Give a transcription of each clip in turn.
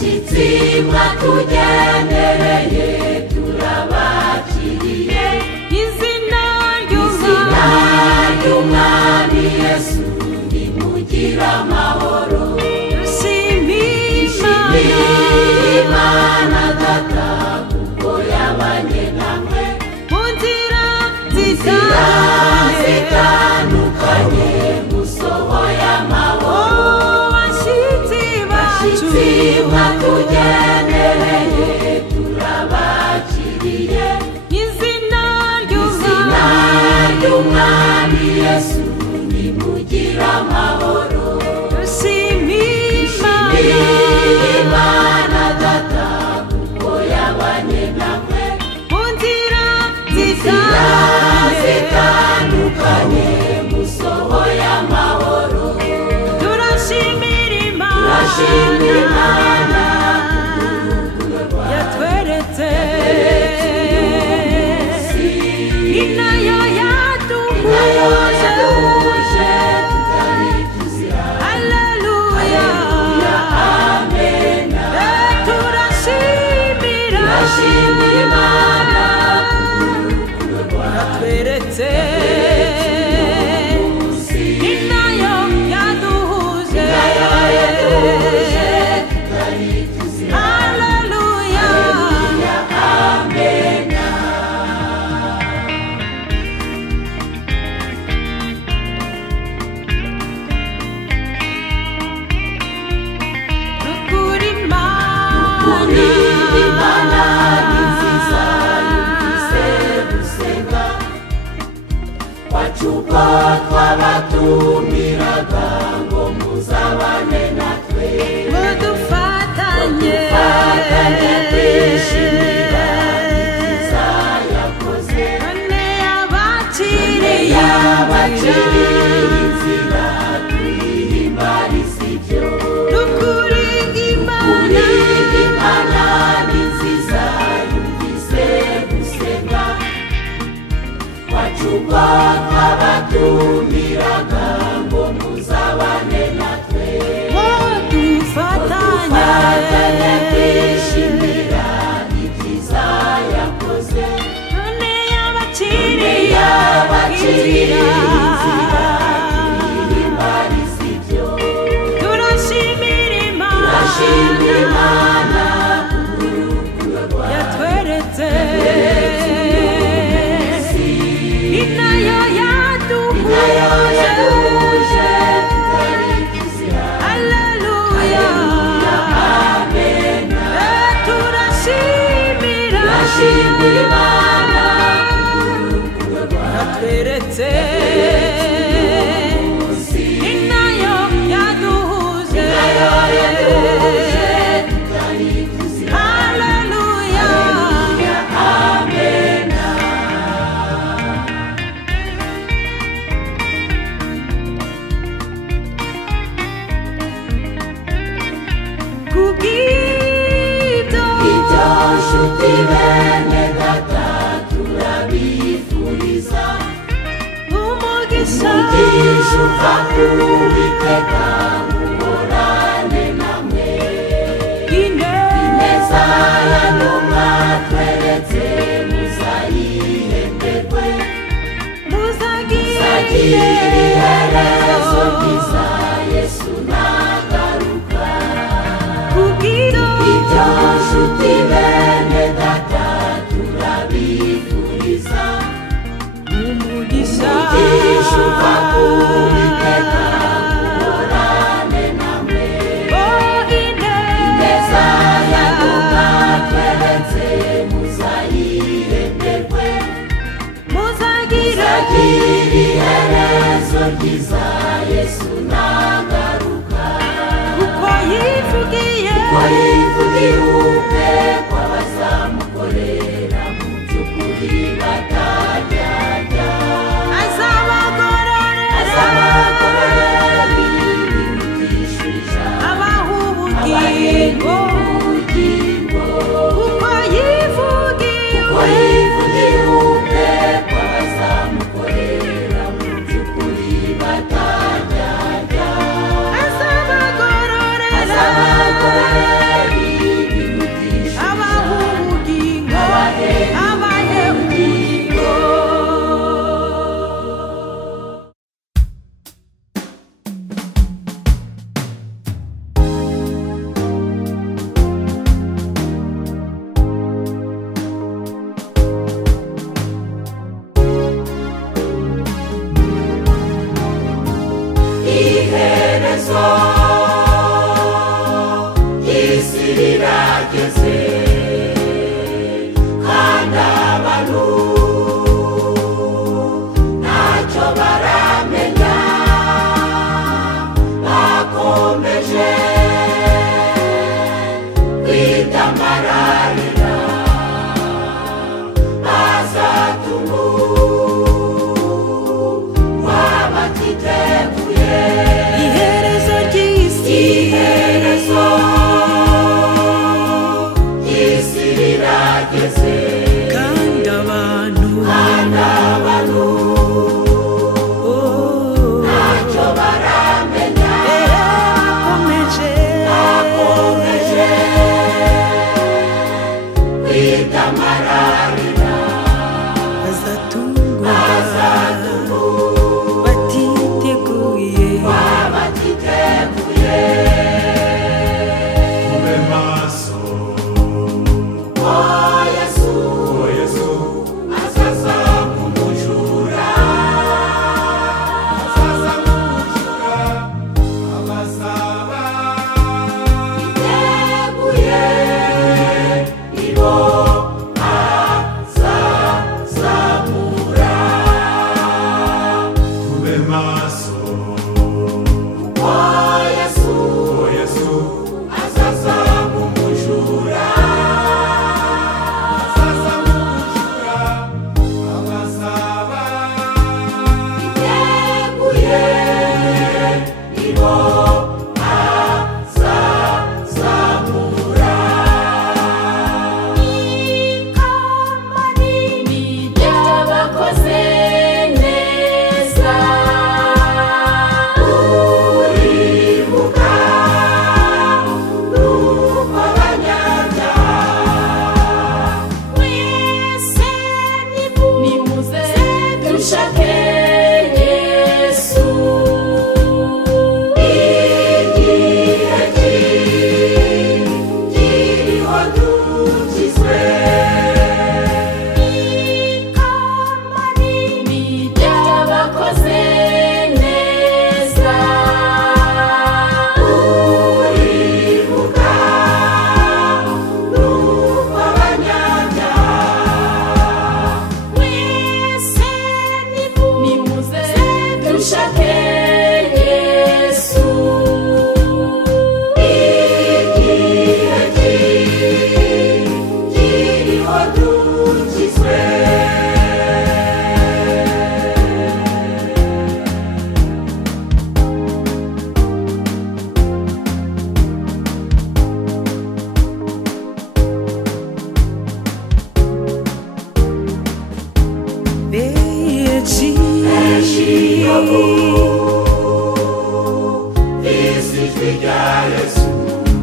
bashyitsi mwatugendereye turabakiriye izina ry'umwami Yesu nimugira amahoro dushimire Imana Data kuko yabanye namwe mu nzira zitandukanye musohoye amahoro bashyitsi mwatugendereye turabakiriye izina ry'umwami Yesu nimugira amahoro dushimire Imana Data kuko yabanye namwe mu nzira zitandukanye musohoye amahoro turashimira Imana yatweretse inayo yaduhuje haleluya amen turashimira Imana yatweretse inayo yaduhuje haleluya amen nukuri Imana ni nziza yumvise gusenga kwacu ubwo twabatumiraga ngo muzabane natwe ngo dufatanye kwishimira ibyiza yakoze none yabaciriye inzira tuyihimbariza ibyo nukuri Imana ni nziza yumvise gusenga kwacu ubwo twabatumiraga ngo muzabane natwe ngo dufatanye kwishimira ibyiza yakoze none yabaciriye inzira tuyihimbariza ibyo turashimira Imana yatweretse inayo yaduhuje haleluya amen turashimira Imana yatweretse inayo yaduhuje haleluya amen kubw'ibyo nshuti bene Data turabifuriza umugisha uva ku Uwiteka muhorane namwe ineza yanyu mwatweretse muzayihemberwe muzagira iherezo ryiza Yesu nagaruka kubw'ibyo nshuti bene Data turabifuriza umugisha uva ku Uwiteka muhorane namwe ineza yanyu mwatweretse muzayihemberwe muzagira iherezo ryiza Yesu nagaruka kuko yivugiye ubwe ko abazamukorera mu by'ukuri batajyajya azabagororera ibirutisha abaha ubugingo kuko yivugiye ubwe ko abazamukorera mu by'ukuri batajyajya azabagororera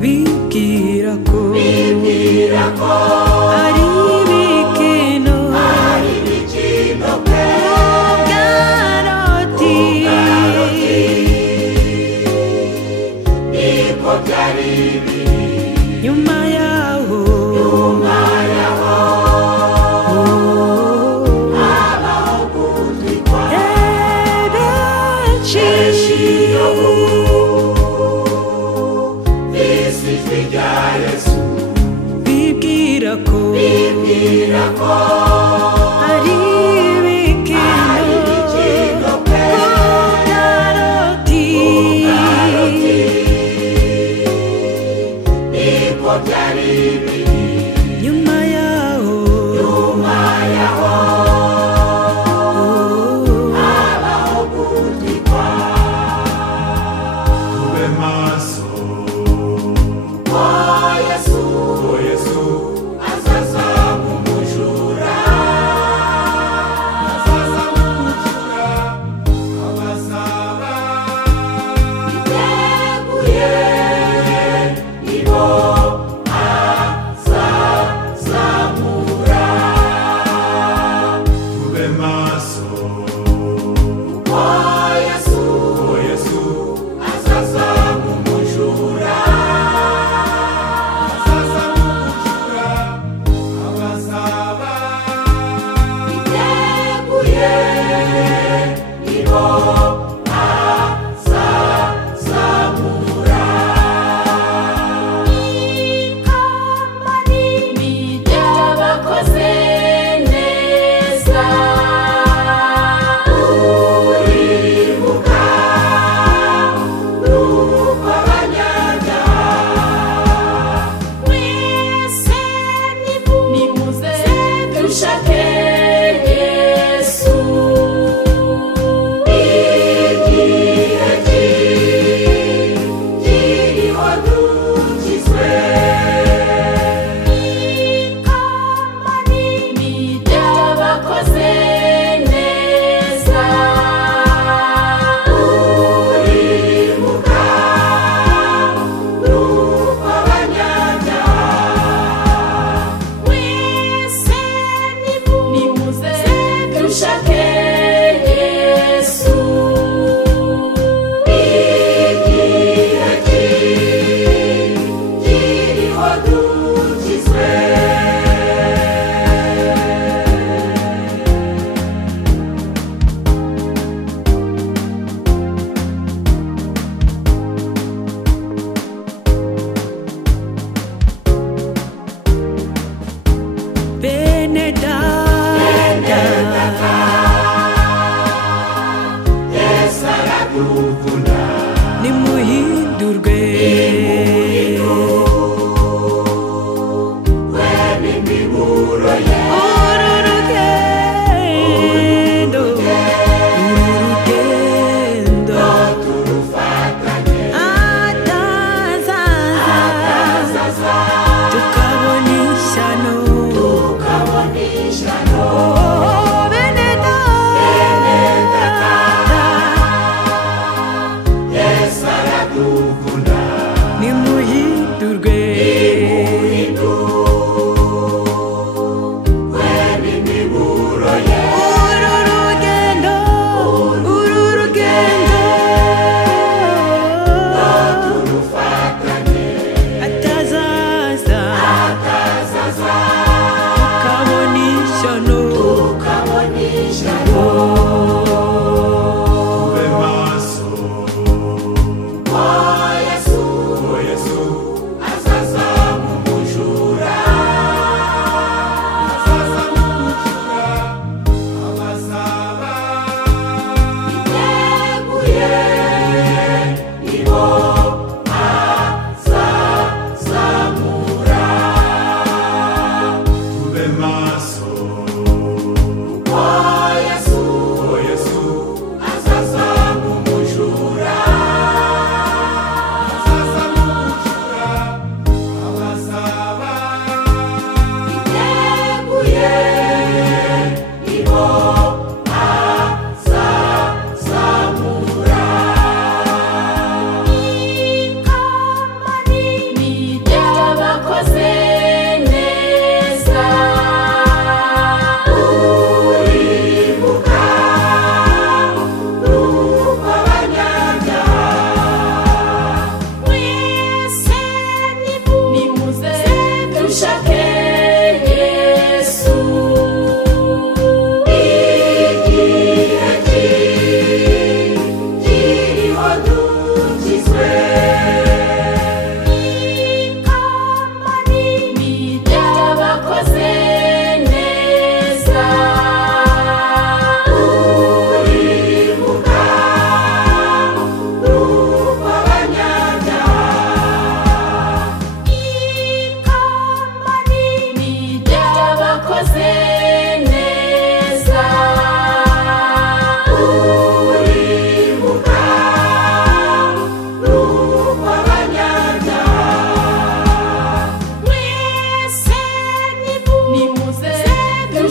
bibwira ko ari ibikino pe ubwaroti niko byari biri nyuma yaho habaho gutwikwa benshi ijwi rya Yesu bibwira ko ari ibikino pe ubwaroti niko byari biri nyuma yaho habaho gutwikwa tube maso Yesu azaza nk'umujura abazaba biteguye nibo azazamura tube maso Yesu azaza nk'umujura Yesu azaza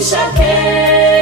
dushake